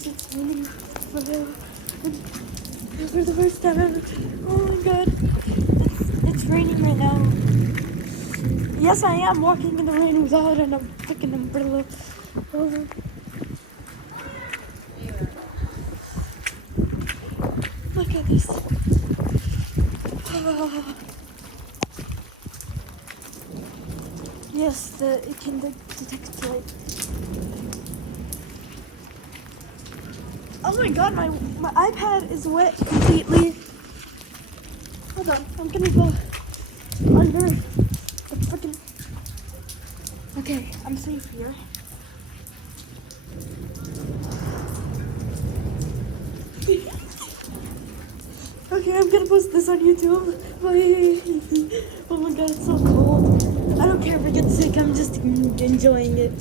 guys, it's raining for the first time ever. Oh my god. It's raining right now. Yes, I am walking in the rain without an freaking umbrella. Oh. Look at this. Yes, it can detect light. Oh my god, my iPad is wet completely. Hold on, I'm gonna go under the freaking. Okay, I'm safe here. Okay, I'm gonna post this on YouTube. Bye. Oh my god, it's so cold. I don't care if I get sick, I'm just enjoying it.